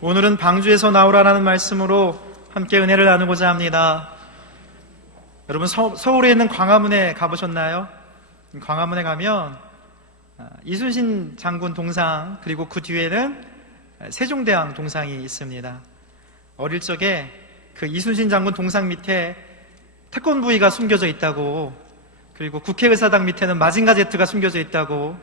오늘은 방주에서 나오라라는 말씀으로 함께 은혜를 나누고자 합니다. 여러분 서, 울에 있는 광화문에 가보셨나요? 광화문에 가면 아, 이순신 장군 동상 그리고 그 뒤에는 세종대왕 동상이 있습니다. 어릴 적에 그 이순신 장군 동상 밑에 태권부위가 숨겨져 있다고 그리고 국회의사당 밑에는 마징가 제트가 숨겨져 있다고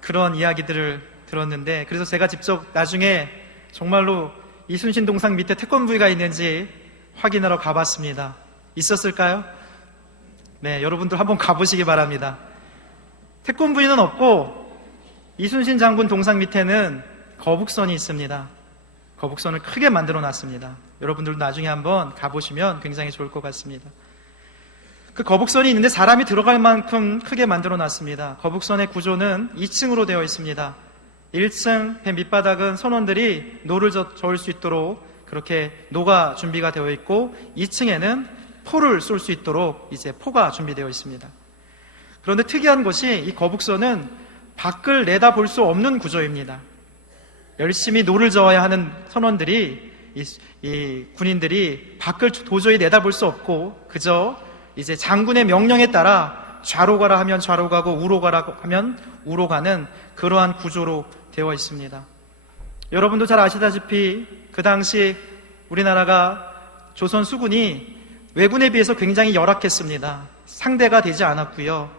그런 이야기들을 들었는데 그래서 제가 직접 나중에 정말로 이순신 동상 밑에 태권부위가 있는지 확인하러 가봤습니다. 있었을까요? 네, 여러분들 한번 가보시기 바랍니다. 태권부위는 없고 이순신 장군 동상 밑에는 거북선이 있습니다. 거북선을 크게 만들어 놨습니다. 여러분들 나중에 한번 가보시면 굉장히 좋을 것 같습니다. 그 거북선이 있는데 사람이 들어갈 만큼 크게 만들어 놨습니다. 거북선의 구조는 2층으로 되어 있습니다. 1층 배 밑바닥은 선원들이 노를 저을 수 있도록 그렇게 노가 준비가 되어 있고 2층에는 포를 쏠 수 있도록 이제 포가 준비되어 있습니다. 그런데 특이한 것이 이 거북선은 밖을 내다볼 수 없는 구조입니다. 열심히 노를 저어야 하는 선원들이 이, 이 군인들이 밖을 도저히 내다볼 수 없고 그저 이제 장군의 명령에 따라 좌로 가라 하면 좌로 가고 우로 가라 하면 우로 가는 그러한 구조로 되어 있습니다. 여러분도 잘 아시다시피 그 당시 우리나라가 조선 수군이 왜군에 비해서 굉장히 열악했습니다. 상대가 되지 않았고요.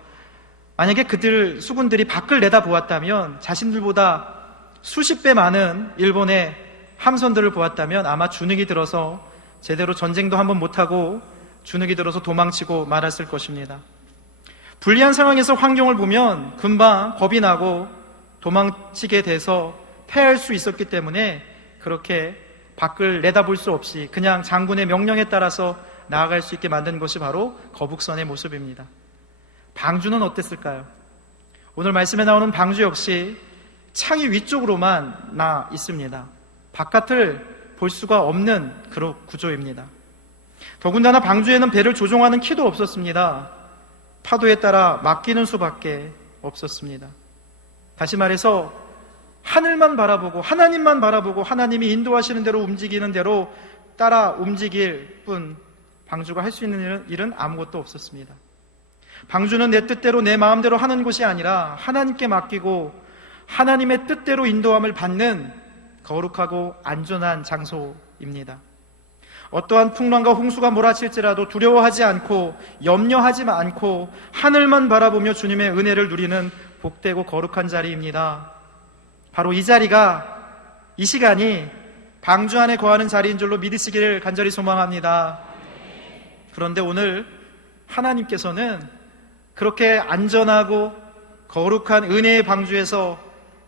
만약에 그들 수군들이 밖을 내다보았다면 자신들보다 수십 배 많은 일본의 함선들을 보았다면 아마 주눅이 들어서 제대로 전쟁도 한번 못하고 주눅이 들어서 도망치고 말았을 것입니다. 불리한 상황에서 환경을 보면 금방 겁이 나고 도망치게 돼서 패할 수 있었기 때문에 그렇게 밖을 내다볼 수 없이 그냥 장군의 명령에 따라서 나아갈 수 있게 만든 것이 바로 거북선의 모습입니다. 방주는 어땠을까요? 오늘 말씀에 나오는 방주 역시 창이 위쪽으로만 나 있습니다. 바깥을 볼 수가 없는 그런 구조입니다. 더군다나 방주에는 배를 조종하는 키도 없었습니다. 파도에 따라 맡기는 수밖에 없었습니다. 다시 말해서 하늘만 바라보고 하나님만 바라보고 하나님이 인도하시는 대로 움직이는 대로 따라 움직일 뿐 방주가 할 수 있는 일은, 아무것도 없었습니다. 방주는 내 뜻대로 내 마음대로 하는 곳이 아니라 하나님께 맡기고 하나님의 뜻대로 인도함을 받는 거룩하고 안전한 장소입니다. 어떠한 풍랑과 홍수가 몰아칠지라도 두려워하지 않고 염려하지 않고 하늘만 바라보며 주님의 은혜를 누리는 복되고 거룩한 자리입니다. 바로 이 자리가 이 시간이 방주 안에 거하는 자리인 줄로 믿으시기를 간절히 소망합니다. 그런데 오늘 하나님께서는 그렇게 안전하고 거룩한 은혜의 방주에서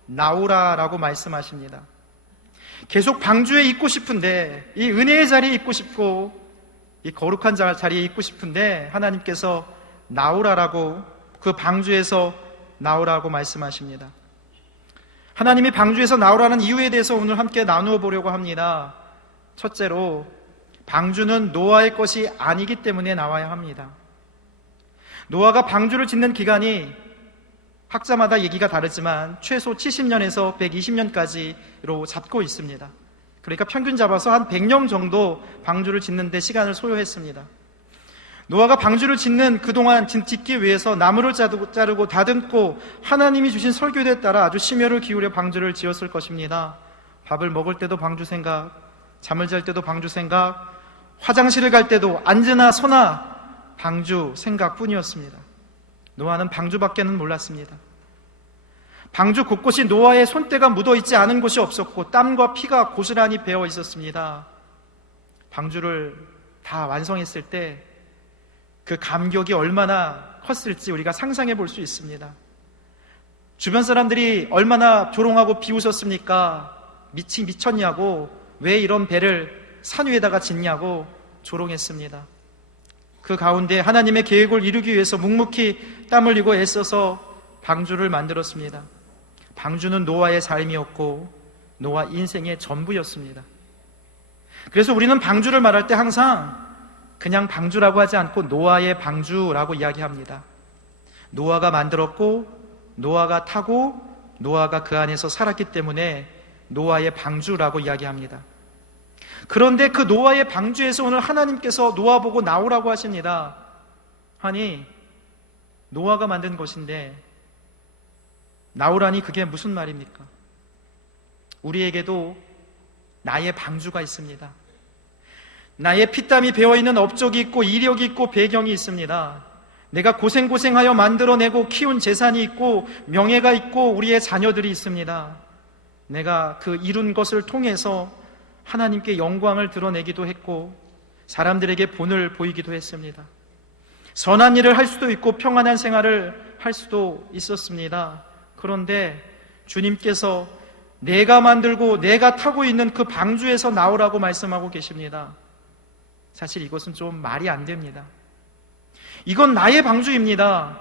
나오라라고 말씀하십니다. 계속 방주에 있고 싶은데 이 은혜의 자리에 있고 싶고 이 거룩한 자리에 있고 싶은데 하나님께서 나오라라고 그 방주에서 나오라고 말씀하십니다. 하나님이 방주에서 나오라는 이유에 대해서 오늘 함께 나누어 보려고 합니다. 첫째로 방주는 노아의 것이 아니기 때문에 나와야 합니다. 노아가 방주를 짓는 기간이 학자마다 얘기가 다르지만 최소 70년에서 120년까지로 잡고 있습니다. 그러니까 평균 잡아서 한 100년 정도 방주를 짓는데 시간을 소요했습니다. 노아가 방주를 짓는 그동안 짓기 위해서 나무를 자르고 다듬고 하나님이 주신 설교에 따라 아주 심혈을 기울여 방주를 지었을 것입니다. 밥을 먹을 때도 방주 생각, 잠을 잘 때도 방주 생각, 화장실을 갈 때도 앉으나 서나 방주 생각뿐이었습니다. 노아는 방주밖에는 몰랐습니다. 방주 곳곳이 노아의 손때가 묻어 있지 않은 곳이 없었고 땀과 피가 고스란히 배어 있었습니다. 방주를 다 완성했을 때 그 감격이 얼마나 컸을지 우리가 상상해 볼 수 있습니다. 주변 사람들이 얼마나 조롱하고 비웃었습니까? 미치 미쳤냐고 왜 이런 배를 산 위에다가 짓냐고 조롱했습니다. 그 가운데 하나님의 계획을 이루기 위해서 묵묵히 땀 흘리고 애써서 방주를 만들었습니다. 방주는 노아의 삶이었고 노아 인생의 전부였습니다. 그래서 우리는 방주를 말할 때 항상 그냥 방주라고 하지 않고 노아의 방주라고 이야기합니다. 노아가 만들었고 노아가 타고 노아가 그 안에서 살았기 때문에 노아의 방주라고 이야기합니다. 그런데 그 노아의 방주에서 오늘 하나님께서 노아 보고 나오라고 하십니다. 아니, 노아가 만든 것인데 나오라니 그게 무슨 말입니까? 우리에게도 나의 방주가 있습니다. 나의 피땀이 배어있는 업적이 있고 이력이 있고 배경이 있습니다. 내가 고생고생하여 만들어내고 키운 재산이 있고 명예가 있고 우리의 자녀들이 있습니다. 내가 그 이룬 것을 통해서 하나님께 영광을 드러내기도 했고 사람들에게 본을 보이기도 했습니다. 선한 일을 할 수도 있고 평안한 생활을 할 수도 있었습니다. 그런데 주님께서 내가 만들고 내가 타고 있는 그 방주에서 나오라고 말씀하고 계십니다. 사실 이것은 좀 말이 안 됩니다. 이건 나의 방주입니다.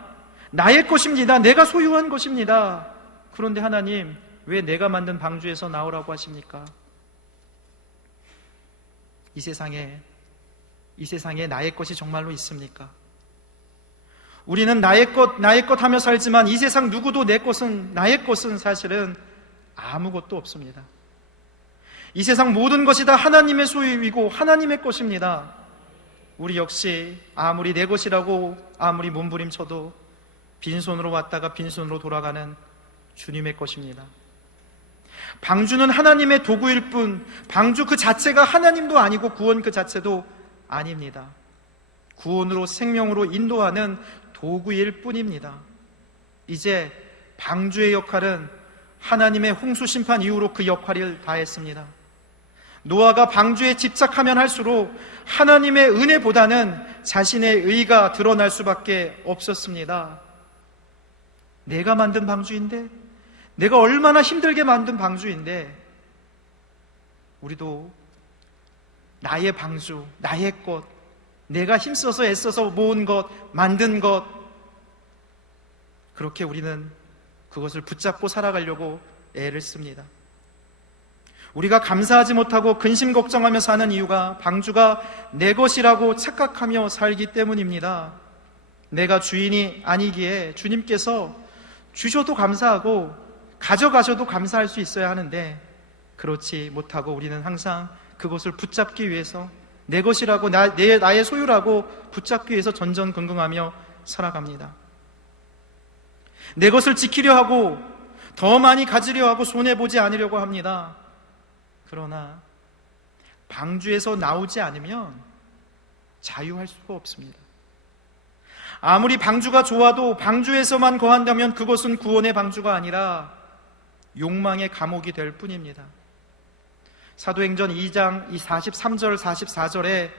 나의 것입니다. 내가 소유한 것입니다. 그런데 하나님, 왜 내가 만든 방주에서 나오라고 하십니까? 이 세상에, 이 세상에 나의 것이 정말로 있습니까? 우리는 나의 것, 나의 것 하며 살지만 이 세상 누구도 내 것은, 나의 것은 사실은 아무것도 없습니다. 이 세상 모든 것이 다 하나님의 소유이고 하나님의 것입니다. 우리 역시 아무리 내 것이라고 아무리 몸부림쳐도 빈손으로 왔다가 빈손으로 돌아가는 주님의 것입니다. 방주는 하나님의 도구일 뿐, 방주 그 자체가 하나님도 아니고 구원 그 자체도 아닙니다. 구원으로 생명으로 인도하는 도구일 뿐입니다. 이제 방주의 역할은 하나님의 홍수 심판 이후로 그 역할을 다했습니다. 노아가 방주에 집착하면 할수록 하나님의 은혜보다는 자신의 의가 드러날 수밖에 없었습니다. 내가 만든 방주인데, 내가 얼마나 힘들게 만든 방주인데, 우리도 나의 방주, 나의 것, 내가 힘써서 애써서 모은 것, 만든 것, 그렇게 우리는 그것을 붙잡고 살아가려고 애를 씁니다. 우리가 감사하지 못하고 근심 걱정하며 사는 이유가 방주가 내 것이라고 착각하며 살기 때문입니다. 내가 주인이 아니기에 주님께서 주셔도 감사하고 가져가셔도 감사할 수 있어야 하는데 그렇지 못하고 우리는 항상 그것을 붙잡기 위해서 내 것이라고 나, 내, 나의 소유라고 붙잡기 위해서 전전긍긍하며 살아갑니다. 내 것을 지키려 하고 더 많이 가지려 하고 손해보지 않으려고 합니다. 그러나 방주에서 나오지 않으면 자유할 수가 없습니다. 아무리 방주가 좋아도 방주에서만 거한다면 그것은 구원의 방주가 아니라 욕망의 감옥이 될 뿐입니다. 사도행전 2장 43절 44절에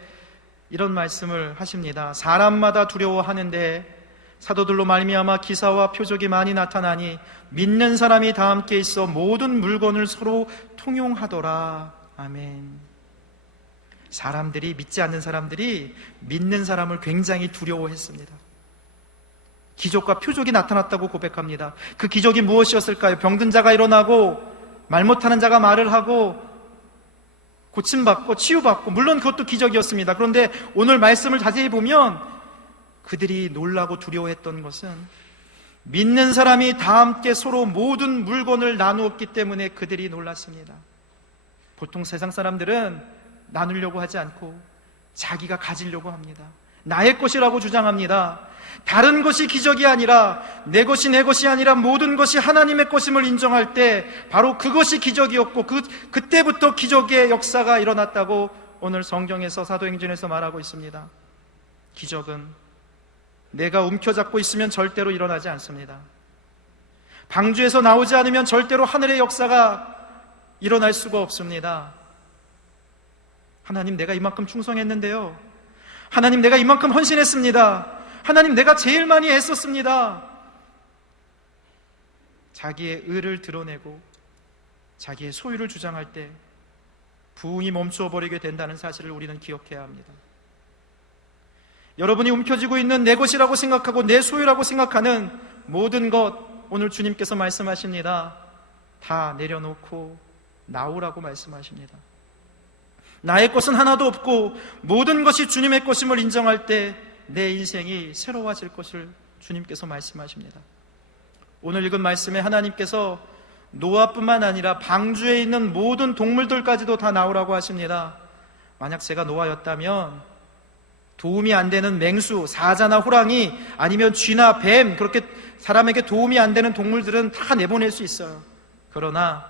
이런 말씀을 하십니다. 사람마다 두려워하는데 사도들로 말미암아 기사와 표적이 많이 나타나니 믿는 사람이 다 함께 있어 모든 물건을 서로 통용하더라. 아멘. 사람들이 믿지 않는 사람들이 믿는 사람을 굉장히 두려워했습니다. 기적과 표적이 나타났다고 고백합니다. 그 기적이 무엇이었을까요? 병든 자가 일어나고 말 못하는 자가 말을 하고 고침받고 치유받고 물론 그것도 기적이었습니다. 그런데 오늘 말씀을 자세히 보면 그들이 놀라고 두려워했던 것은 믿는 사람이 다 함께 서로 모든 물건을 나누었기 때문에 그들이 놀랐습니다. 보통 세상 사람들은 나누려고 하지 않고 자기가 가지려고 합니다. 나의 것이라고 주장합니다. 다른 것이 기적이 아니라 내 것이 내 것이 아니라 모든 것이 하나님의 것임을 인정할 때 바로 그것이 기적이었고 그 그때부터 기적의 역사가 일어났다고 오늘 성경에서 사도행전에서 말하고 있습니다. 기적은 내가 움켜잡고 있으면 절대로 일어나지 않습니다. 방주에서 나오지 않으면 절대로 하늘의 역사가 일어날 수가 없습니다. 하나님 내가 이만큼 충성했는데요. 하나님 내가 이만큼 헌신했습니다. 하나님 내가 제일 많이 애썼습니다. 자기의 의를 드러내고 자기의 소유를 주장할 때 부흥이 멈추어 버리게 된다는 사실을 우리는 기억해야 합니다. 여러분이 움켜쥐고 있는 내 것이라고 생각하고 내 소유라고 생각하는 모든 것 오늘 주님께서 말씀하십니다. 다 내려놓고 나오라고 말씀하십니다. 나의 것은 하나도 없고 모든 것이 주님의 것임을 인정할 때 내 인생이 새로워질 것을 주님께서 말씀하십니다. 오늘 읽은 말씀에 하나님께서 노아뿐만 아니라 방주에 있는 모든 동물들까지도 다 나오라고 하십니다. 만약 제가 노아였다면 도움이 안 되는 맹수, 사자나 호랑이 아니면 쥐나 뱀 그렇게 사람에게 도움이 안 되는 동물들은 다 내보낼 수 있어요. 그러나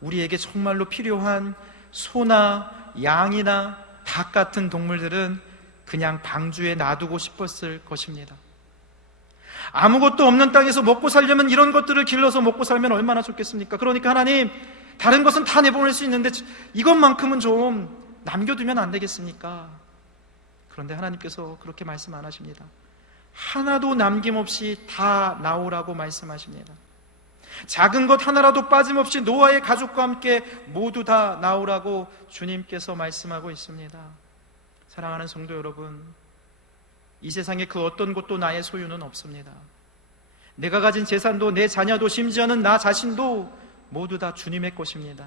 우리에게 정말로 필요한 소나 양이나 닭 같은 동물들은 그냥 방주에 놔두고 싶었을 것입니다. 아무것도 없는 땅에서 먹고 살려면 이런 것들을 길러서 먹고 살면 얼마나 좋겠습니까? 그러니까 하나님, 다른 것은 다 내보낼 수 있는데 이것만큼은 좀 남겨두면 안 되겠습니까? 그런데 하나님께서 그렇게 말씀 안 하십니다. 하나도 남김없이 다 나오라고 말씀하십니다. 작은 것 하나라도 빠짐없이 노아의 가족과 함께 모두 다 나오라고 주님께서 말씀하고 있습니다. 사랑하는 성도 여러분, 이 세상에 그 어떤 것도 나의 소유는 없습니다. 내가 가진 재산도 내 자녀도 심지어는 나 자신도 모두 다 주님의 것입니다.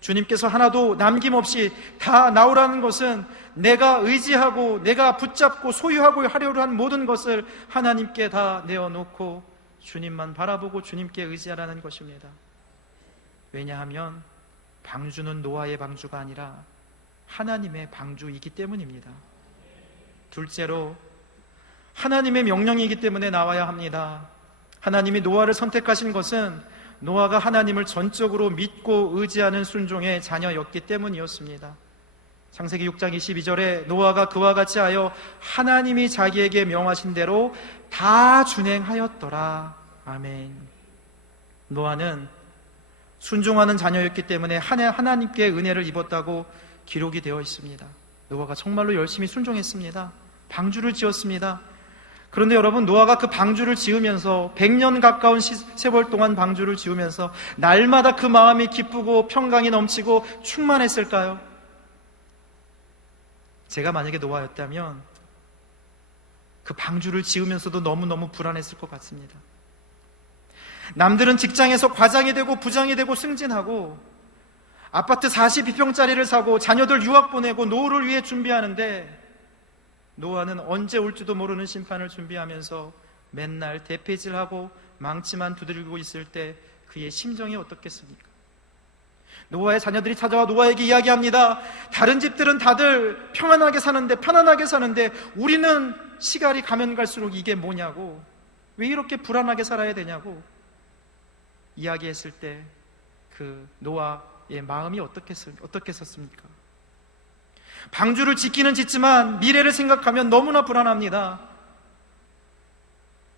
주님께서 하나도 남김없이 다 나오라는 것은 내가 의지하고 내가 붙잡고 소유하고 하려고 한 모든 것을 하나님께 다 내어놓고 주님만 바라보고 주님께 의지하라는 것입니다. 왜냐하면 방주는 노아의 방주가 아니라 하나님의 방주이기 때문입니다. 둘째로 하나님의 명령이기 때문에 나와야 합니다. 하나님이 노아를 선택하신 것은 노아가 하나님을 전적으로 믿고 의지하는 순종의 자녀였기 때문이었습니다. 창세기 6장 22절에 노아가 그와 같이 하여 하나님이 자기에게 명하신 대로 다 준행하였더라. 아멘. 노아는 순종하는 자녀였기 때문에 하나님께 은혜를 입었다고 기록이 되어 있습니다. 노아가 정말로 열심히 순종했습니다. 방주를 지었습니다. 그런데 여러분 노아가 그 방주를 지으면서 100년 가까운 세월 동안 방주를 지으면서 날마다 그 마음이 기쁘고 평강이 넘치고 충만했을까요? 제가 만약에 노아였다면 그 방주를 지으면서도 너무너무 불안했을 것 같습니다. 남들은 직장에서 과장이 되고 부장이 되고 승진하고 아파트 42평짜리를 사고 자녀들 유학 보내고 노후를 위해 준비하는데 노아는 언제 올지도 모르는 심판을 준비하면서 맨날 대패질하고 망치만 두드리고 있을 때 그의 심정이 어떻겠습니까? 노아의 자녀들이 찾아와 노아에게 이야기합니다. 다른 집들은 다들 평안하게 사는데 편안하게 사는데 우리는 시간이 가면 갈수록 이게 뭐냐고 왜 이렇게 불안하게 살아야 되냐고 이야기했을 때 그 노아의 마음이 어떻겠었습니까? 방주를 짓기는 짓지만 미래를 생각하면 너무나 불안합니다.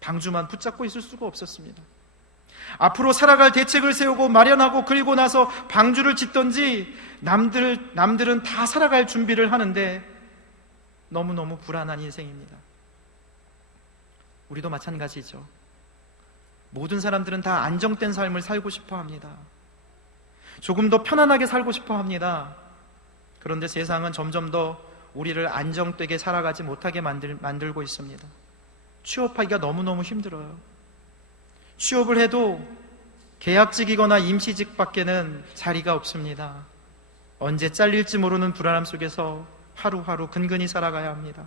방주만 붙잡고 있을 수가 없었습니다. 앞으로 살아갈 대책을 세우고 마련하고 그리고 나서 방주를 짓던지 남들, 남들은 다 살아갈 준비를 하는데 너무너무 불안한 인생입니다. 우리도 마찬가지죠. 모든 사람들은 다 안정된 삶을 살고 싶어 합니다. 조금 더 편안하게 살고 싶어 합니다. 그런데 세상은 점점 더 우리를 안정되게 살아가지 못하게 만들, 만들고 있습니다. 취업하기가 너무너무 힘들어요. 취업을 해도 계약직이거나 임시직 밖에는 자리가 없습니다. 언제 잘릴지 모르는 불안함 속에서 하루하루 근근히 살아가야 합니다.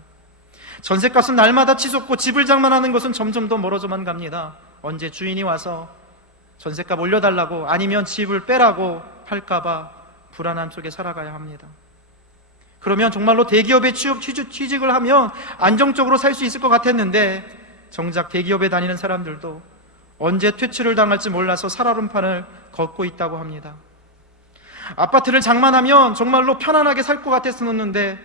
전셋값은 날마다 치솟고 집을 장만하는 것은 점점 더 멀어져만 갑니다. 언제 주인이 와서 전셋값 올려달라고 아니면 집을 빼라고 할까봐 불안함 속에 살아가야 합니다. 그러면 정말로 대기업에 취업, 취직, 을 하면 안정적으로 살 수 있을 것 같았는데 정작 대기업에 다니는 사람들도 언제 퇴출을 당할지 몰라서 살얼음판을 걷고 있다고 합니다. 아파트를 장만하면 정말로 편안하게 살 것 같았었는데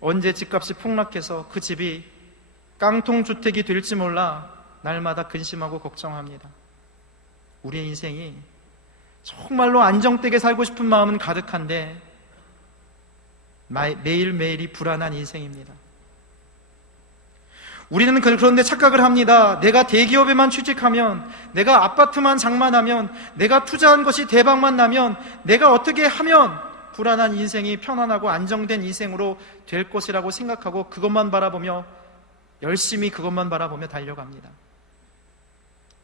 언제 집값이 폭락해서 그 집이 깡통 주택이 될지 몰라 날마다 근심하고 걱정합니다. 우리의 인생이 정말로 안정되게 살고 싶은 마음은 가득한데 매일매일이 불안한 인생입니다. 우리는 그, 그런데 착각을 합니다. 내가 대기업에만 취직하면, 내가 아파트만 장만하면, 내가 투자한 것이 대박만 나면, 내가 어떻게 하면 불안한 인생이 편안하고 안정된 인생으로 될 것이라고 생각하고 그것만 바라보며 열심히 그것만 바라보며 달려갑니다.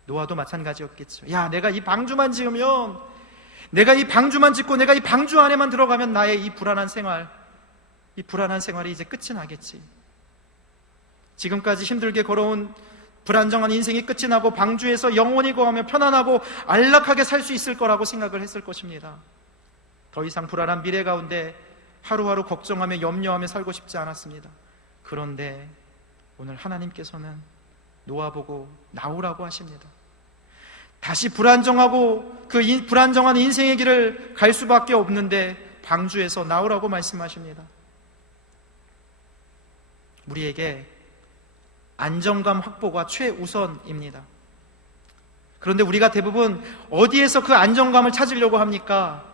노아도 마찬가지였겠죠. 야, 내가 이 방주만 지으면, 내가 이 방주만 짓고 내가 이 방주 안에만 들어가면 나의 이 불안한 생활, 이 불안한 생활이 이제 끝이 나겠지. 지금까지 힘들게 걸어온 불안정한 인생이 끝이 나고 방주에서 영원히 거하며 편안하고 안락하게 살 수 있을 거라고 생각을 했을 것입니다. 더 이상 불안한 미래 가운데 하루하루 걱정하며 염려하며 살고 싶지 않았습니다. 그런데 오늘 하나님께서는 놓아보고 나오라고 하십니다. 다시 불안정하고 그 인- 불안정한 인생의 길을 갈 수밖에 없는데 방주에서 나오라고 말씀하십니다. 우리에게 안정감 확보가 최우선입니다. 그런데 우리가 대부분 어디에서 그 안정감을 찾으려고 합니까?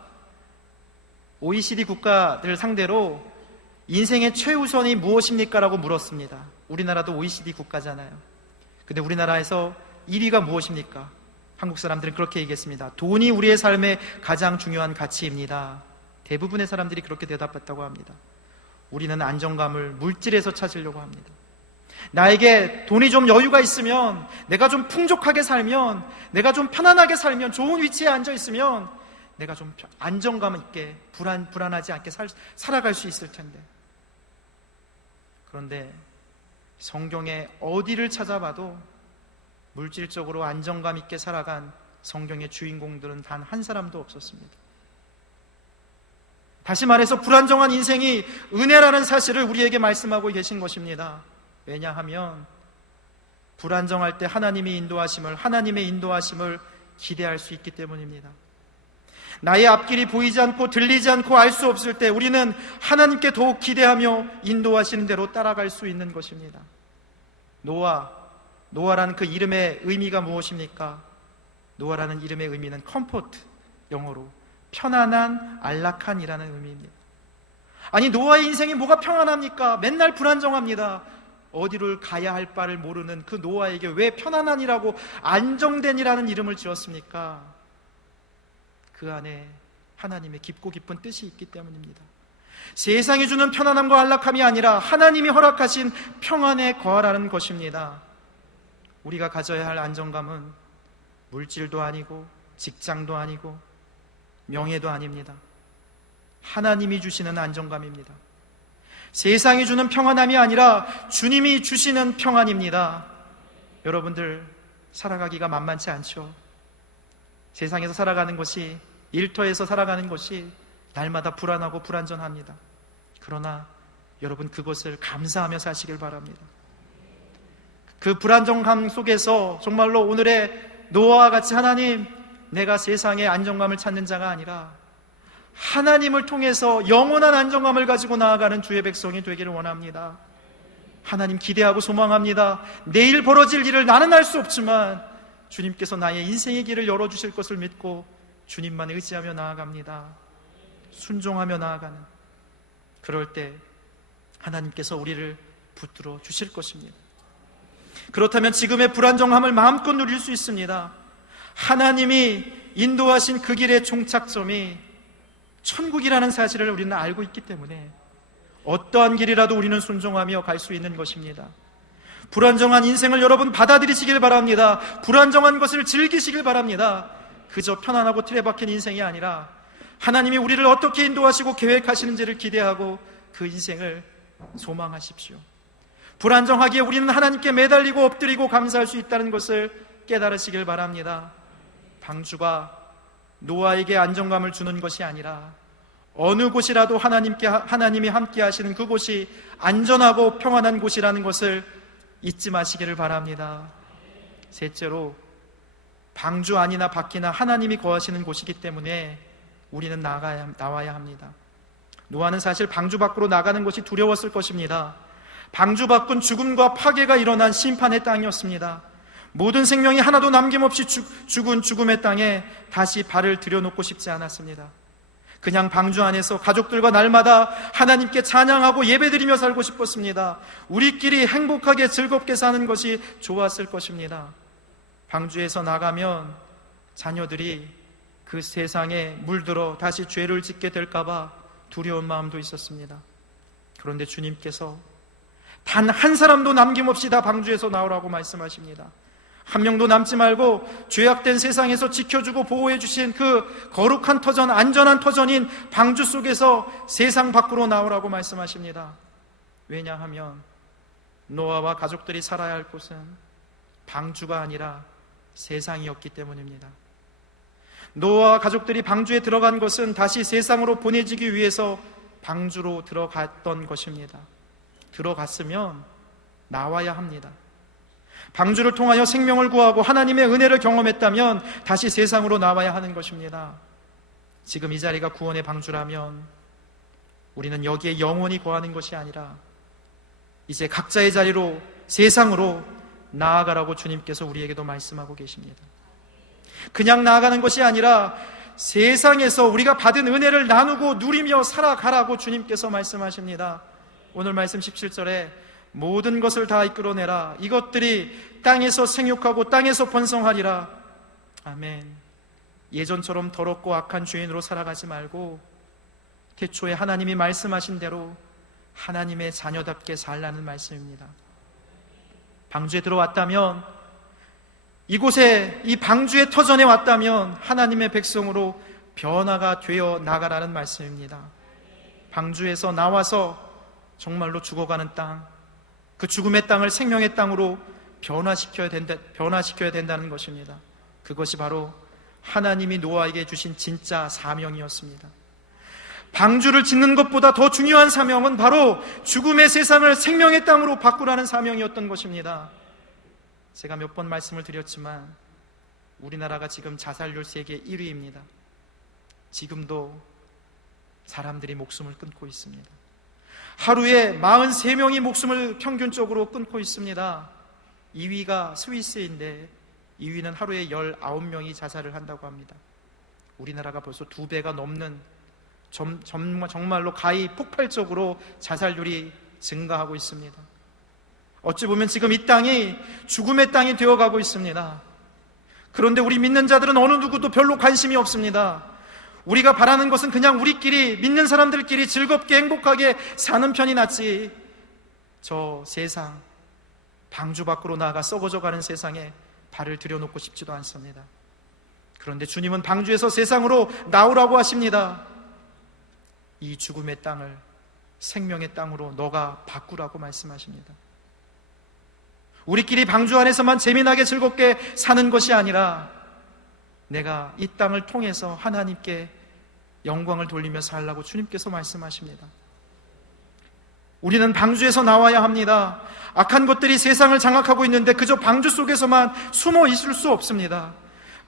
OECD 국가들 상대로 인생의 최우선이 무엇입니까? 라고 물었습니다. 우리나라도 OECD 국가잖아요. 근데 우리나라에서 1위가 무엇입니까? 한국 사람들은 그렇게 얘기했습니다. 돈이 우리의 삶의 가장 중요한 가치입니다. 대부분의 사람들이 그렇게 대답했다고 합니다. 우리는 안정감을 물질에서 찾으려고 합니다. 나에게 돈이 좀 여유가 있으면, 내가 좀 풍족하게 살면, 내가 좀 편안하게 살면, 좋은 위치에 앉아 있으면, 내가 좀 안정감 있게, 불안, 불안하지 않게 살, 살아갈 수 있을 텐데. 그런데 성경에 어디를 찾아봐도 물질적으로 안정감 있게 살아간 성경의 주인공들은 단 한 사람도 없었습니다. 다시 말해서 불안정한 인생이 은혜라는 사실을 우리에게 말씀하고 계신 것입니다. 왜냐하면 불안정할 때 하나님의 인도하심을 하나님의 인도하심을 기대할 수 있기 때문입니다. 나의 앞길이 보이지 않고 들리지 않고 알 수 없을 때 우리는 하나님께 더욱 기대하며 인도하시는 대로 따라갈 수 있는 것입니다. 노아, 노아라는 그 이름의 의미가 무엇입니까? 노아라는 이름의 의미는 컴포트, 영어로 편안한, 안락한이라는 의미입니다. 아니 노아의 인생이 뭐가 평안합니까? 맨날 불안정합니다. 어디를 가야 할 바를 모르는 그 노아에게 왜 편안한이라고 안정된이라는 이름을 지었습니까? 그 안에 하나님의 깊고 깊은 뜻이 있기 때문입니다. 세상이 주는 편안함과 안락함이 아니라 하나님이 허락하신 평안에 거하라는 것입니다. 우리가 가져야 할 안정감은 물질도 아니고 직장도 아니고 명예도 아닙니다. 하나님이 주시는 안정감입니다. 세상이 주는 평안함이 아니라 주님이 주시는 평안입니다. 여러분들 살아가기가 만만치 않죠. 세상에서 살아가는 것이 일터에서 살아가는 것이 날마다 불안하고 불안전합니다. 그러나 여러분 그것을 감사하며 사시길 바랍니다. 그 불안정감 속에서 정말로 오늘의 노아와 같이 하나님 내가 세상의 안정감을 찾는 자가 아니라 하나님을 통해서 영원한 안정감을 가지고 나아가는 주의 백성이 되기를 원합니다. 하나님 기대하고 소망합니다. 내일 벌어질 일을 나는 알 수 없지만 주님께서 나의 인생의 길을 열어주실 것을 믿고 주님만 의지하며 나아갑니다. 순종하며 나아가는 그럴 때 하나님께서 우리를 붙들어 주실 것입니다. 그렇다면 지금의 불안정함을 마음껏 누릴 수 있습니다. 하나님이 인도하신 그 길의 종착점이 천국이라는 사실을 우리는 알고 있기 때문에 어떠한 길이라도 우리는 순종하며 갈 수 있는 것입니다. 불안정한 인생을 여러분 받아들이시길 바랍니다. 불안정한 것을 즐기시길 바랍니다. 그저 편안하고 틀에 박힌 인생이 아니라 하나님이 우리를 어떻게 인도하시고 계획하시는지를 기대하고 그 인생을 소망하십시오. 불안정하기에 우리는 하나님께 매달리고 엎드리고 감사할 수 있다는 것을 깨달으시길 바랍니다. 방주가 노아에게 안정감을 주는 것이 아니라 어느 곳이라도 하나님께 하나님이 함께 하시는 그곳이 안전하고 평안한 곳이라는 것을 잊지 마시기를 바랍니다. 셋째로 방주 안이나 밖이나 하나님이 거하시는 곳이기 때문에 우리는 나가야, 나와야 합니다. 노아는 사실 방주 밖으로 나가는 것이 두려웠을 것입니다. 방주 밖은 죽음과 파괴가 일어난 심판의 땅이었습니다. 모든 생명이 하나도 남김없이 죽, 죽은 죽음의 땅에 다시 발을 들여놓고 싶지 않았습니다. 그냥 방주 안에서 가족들과 날마다 하나님께 찬양하고 예배드리며 살고 싶었습니다. 우리끼리 행복하게 즐겁게 사는 것이 좋았을 것입니다. 방주에서 나가면 자녀들이 그 세상에 물들어 다시 죄를 짓게 될까봐 두려운 마음도 있었습니다. 그런데 주님께서 단 한 사람도 남김없이 다 방주에서 나오라고 말씀하십니다. 한 명도 남지 말고 죄악된 세상에서 지켜주고 보호해 주신 그 거룩한 터전, 안전한 터전인 방주 속에서 세상 밖으로 나오라고 말씀하십니다. 왜냐하면 노아와 가족들이 살아야 할 곳은 방주가 아니라 세상이었기 때문입니다. 노아와 가족들이 방주에 들어간 것은 다시 세상으로 보내지기 위해서 방주로 들어갔던 것입니다. 들어갔으면 나와야 합니다. 방주를 통하여 생명을 구하고 하나님의 은혜를 경험했다면 다시 세상으로 나와야 하는 것입니다. 지금 이 자리가 구원의 방주라면 우리는 여기에 영원히 거하는 것이 아니라 이제 각자의 자리로 세상으로 나아가라고 주님께서 우리에게도 말씀하고 계십니다. 그냥 나아가는 것이 아니라 세상에서 우리가 받은 은혜를 나누고 누리며 살아가라고 주님께서 말씀하십니다. 오늘 말씀 17절에 모든 것을 다 이끌어내라. 이것들이 땅에서 생육하고 땅에서 번성하리라. 아멘. 예전처럼 더럽고 악한 주인으로 살아가지 말고 태초에 하나님이 말씀하신 대로 하나님의 자녀답게 살라는 말씀입니다. 방주에 들어왔다면 이곳에 이 방주의 터전에 왔다면 하나님의 백성으로 변화가 되어 나가라는 말씀입니다. 방주에서 나와서 정말로 죽어가는 땅, 그 죽음의 땅을 생명의 땅으로 변화시켜야 된다, 변화시켜야 된다는 것입니다. 그것이 바로 하나님이 노아에게 주신 진짜 사명이었습니다. 방주를 짓는 것보다 더 중요한 사명은 바로 죽음의 세상을 생명의 땅으로 바꾸라는 사명이었던 것입니다. 제가 몇 번 말씀을 드렸지만 우리나라가 지금 자살률 세계 1위입니다. 지금도 사람들이 목숨을 끊고 있습니다. 하루에 43명이 목숨을 평균적으로 끊고 있습니다. 2위가 스위스인데 2위는 하루에 19명이 자살을 한다고 합니다. 우리나라가 벌써 두 배가 넘는 점, 정말로 가히 폭발적으로 자살률이 증가하고 있습니다. 어찌 보면 지금 이 땅이 죽음의 땅이 되어가고 있습니다. 그런데 우리 믿는 자들은 어느 누구도 별로 관심이 없습니다. 우리가 바라는 것은 그냥 우리끼리 믿는 사람들끼리 즐겁게 행복하게 사는 편이 낫지. 저 세상 방주 밖으로 나가 썩어져 가는 세상에 발을 들여놓고 싶지도 않습니다. 그런데 주님은 방주에서 세상으로 나오라고 하십니다. 이 죽음의 땅을 생명의 땅으로 너가 바꾸라고 말씀하십니다. 우리끼리 방주 안에서만 재미나게 즐겁게 사는 것이 아니라 내가 이 땅을 통해서 하나님께 영광을 돌리며 살라고 주님께서 말씀하십니다. 우리는 방주에서 나와야 합니다. 악한 것들이 세상을 장악하고 있는데 그저 방주 속에서만 숨어 있을 수 없습니다.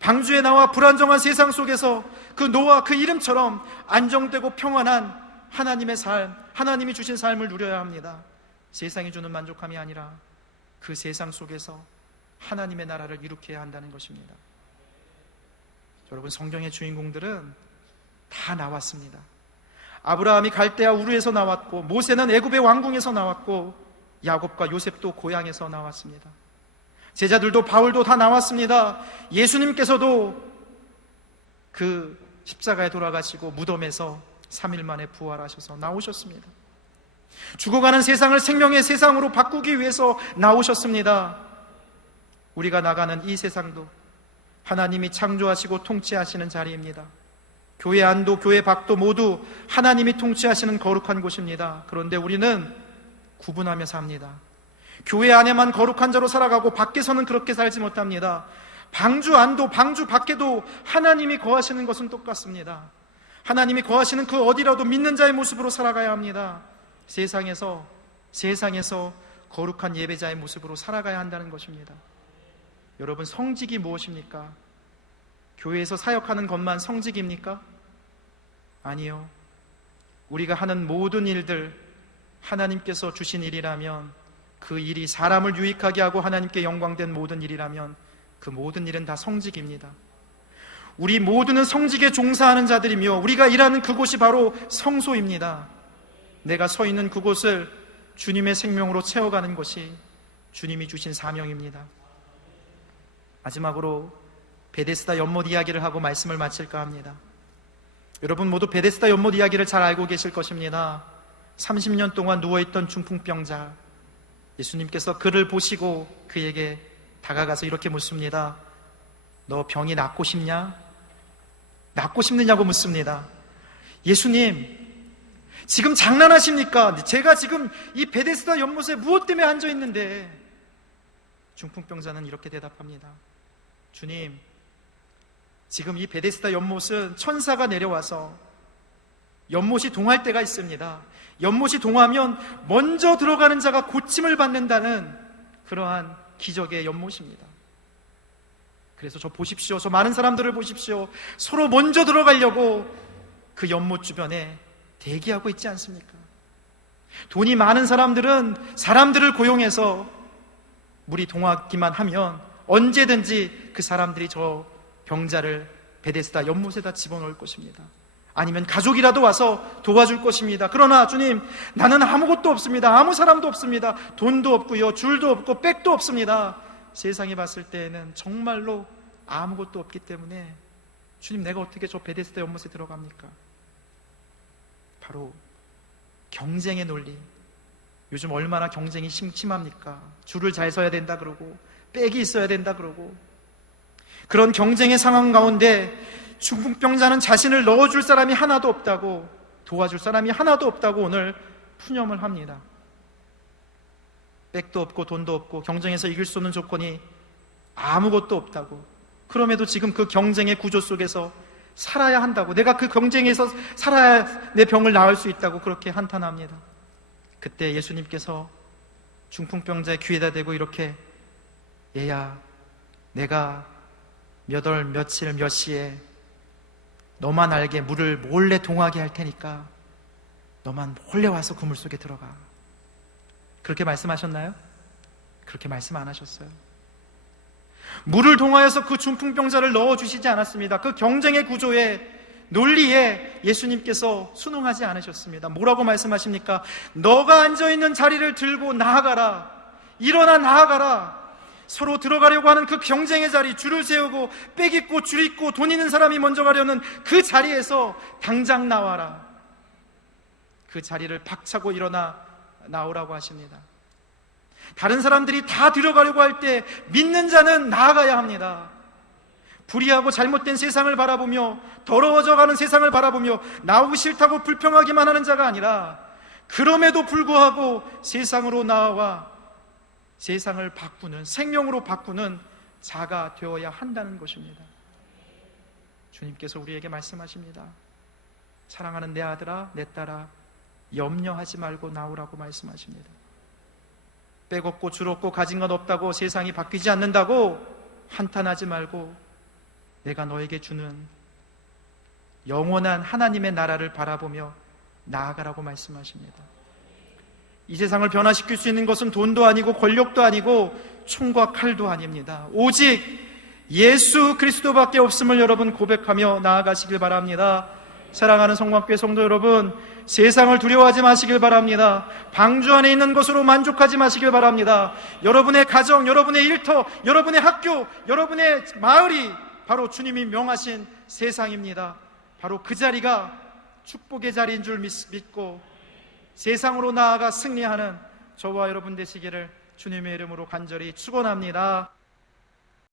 방주에 나와 불안정한 세상 속에서 그 노아 그 이름처럼 안정되고 평안한 하나님의 삶, 하나님이 주신 삶을 누려야 합니다. 세상이 주는 만족함이 아니라 그 세상 속에서 하나님의 나라를 이룩해야 한다는 것입니다. 여러분, 성경의 주인공들은 다 나왔습니다. 아브라함이 갈대아 우르에서 나왔고, 모세는 애굽의 왕궁에서 나왔고, 야곱과 요셉도 고향에서 나왔습니다. 제자들도 바울도 다 나왔습니다. 예수님께서도 그 십자가에 돌아가시고 무덤에서 3일 만에 부활하셔서 나오셨습니다. 죽어가는 세상을 생명의 세상으로 바꾸기 위해서 나오셨습니다. 우리가 나가는 이 세상도 하나님이 창조하시고 통치하시는 자리입니다. 교회 안도 교회 밖도 모두 하나님이 통치하시는 거룩한 곳입니다. 그런데 우리는 구분하며 삽니다. 교회 안에만 거룩한 자로 살아가고 밖에서는 그렇게 살지 못합니다. 방주 안도 방주 밖에도 하나님이 거하시는 것은 똑같습니다. 하나님이 거하시는 그 어디라도 믿는 자의 모습으로 살아가야 합니다. 세상에서 세상에서 거룩한 예배자의 모습으로 살아가야 한다는 것입니다. 여러분 성직이 무엇입니까? 교회에서 사역하는 것만 성직입니까? 아니요. 우리가 하는 모든 일들 하나님께서 주신 일이라면 그 일이 사람을 유익하게 하고 하나님께 영광된 모든 일이라면 그 모든 일은 다 성직입니다. 우리 모두는 성직에 종사하는 자들이며 우리가 일하는 그곳이 바로 성소입니다. 내가 서 있는 그곳을 주님의 생명으로 채워가는 것이 주님이 주신 사명입니다. 마지막으로 베데스다 연못 이야기를 하고 말씀을 마칠까 합니다. 여러분 모두 베데스다 연못 이야기를 잘 알고 계실 것입니다. 30년 동안 누워있던 중풍병자 예수님께서 그를 보시고 그에게 다가가서 이렇게 묻습니다. 너 병이 낫고 싶냐? 낫고 싶느냐고 묻습니다. 예수님, 지금 장난하십니까? 제가 지금 이 베데스다 연못에 무엇 때문에 앉아 있는데 중풍병자는 이렇게 대답합니다. 주님, 지금 이 베데스다 연못은 천사가 내려와서 연못이 동할 때가 있습니다. 연못이 동하면 먼저 들어가는 자가 고침을 받는다는 그러한 기적의 연못입니다. 그래서 저 보십시오. 저 많은 사람들을 보십시오. 서로 먼저 들어가려고 그 연못 주변에 대기하고 있지 않습니까? 돈이 많은 사람들은 사람들을 고용해서 물이 동하기만 하면 언제든지 그 사람들이 저 병자를 베데스다 연못에다 집어넣을 것입니다. 아니면 가족이라도 와서 도와줄 것입니다. 그러나 주님, 나는 아무것도 없습니다. 아무 사람도 없습니다. 돈도 없고요. 줄도 없고 백도 없습니다. 세상에 봤을 때에는 정말로 아무것도 없기 때문에 주님, 내가 어떻게 저 베데스다 연못에 들어갑니까? 바로 경쟁의 논리. 요즘 얼마나 경쟁이 심심합니까? 줄을 잘 서야 된다 그러고, 백이 있어야 된다 그러고, 그런 경쟁의 상황 가운데 중풍병자는 자신을 넣어줄 사람이 하나도 없다고, 도와줄 사람이 하나도 없다고 오늘 푸념을 합니다. 백도 없고 돈도 없고 경쟁에서 이길 수 없는 조건이 아무것도 없다고. 그럼에도 지금 그 경쟁의 구조 속에서 살아야 한다고. 내가 그 경쟁에서 살아야 내 병을 나을 수 있다고 그렇게 한탄합니다. 그때 예수님께서 중풍병자의 귀에다 대고 이렇게 얘야, 내가 몇 월, 며칠, 몇 시에 너만 알게 물을 몰래 동하게 할 테니까 너만 몰래 와서 그물 속에 들어가. 그렇게 말씀하셨나요? 그렇게 말씀 안 하셨어요. 물을 동하여서 그 중풍병자를 넣어주시지 않았습니다. 그 경쟁의 구조에 논리에 예수님께서 순응하지 않으셨습니다. 뭐라고 말씀하십니까? 너가 앉아있는 자리를 들고 나아가라. 일어나 나아가라. 서로 들어가려고 하는 그 경쟁의 자리, 줄을 세우고, 빽 있고, 줄 있고, 돈 있는 사람이 먼저 가려는 그 자리에서 당장 나와라. 그 자리를 박차고 일어나 나오라고 하십니다. 다른 사람들이 다 들어가려고 할 때 믿는 자는 나아가야 합니다. 불의하고 잘못된 세상을 바라보며 더러워져 가는 세상을 바라보며 나오기 싫다고 불평하기만 하는 자가 아니라 그럼에도 불구하고 세상으로 나와 세상을 바꾸는 생명으로 바꾸는 자가 되어야 한다는 것입니다. 주님께서 우리에게 말씀하십니다. 사랑하는 내 아들아, 내 딸아, 염려하지 말고 나오라고 말씀하십니다. 빼곡고 줄었고 가진 것 없다고 세상이 바뀌지 않는다고 한탄하지 말고 내가 너에게 주는 영원한 하나님의 나라를 바라보며 나아가라고 말씀하십니다. 이 세상을 변화시킬 수 있는 것은 돈도 아니고 권력도 아니고 총과 칼도 아닙니다. 오직 예수 그리스도밖에 없음을 여러분 고백하며 나아가시길 바랍니다. 사랑하는 성광교회 성도 여러분, 세상을 두려워하지 마시길 바랍니다. 방주 안에 있는 것으로 만족하지 마시길 바랍니다. 여러분의 가정, 여러분의 일터, 여러분의 학교, 여러분의 마을이 바로 주님이 명하신 세상입니다. 바로 그 자리가 축복의 자리인 줄 믿- 믿고 세상으로 나아가 승리하는 저와 여러분 되시기를 주님의 이름으로 간절히 축원합니다.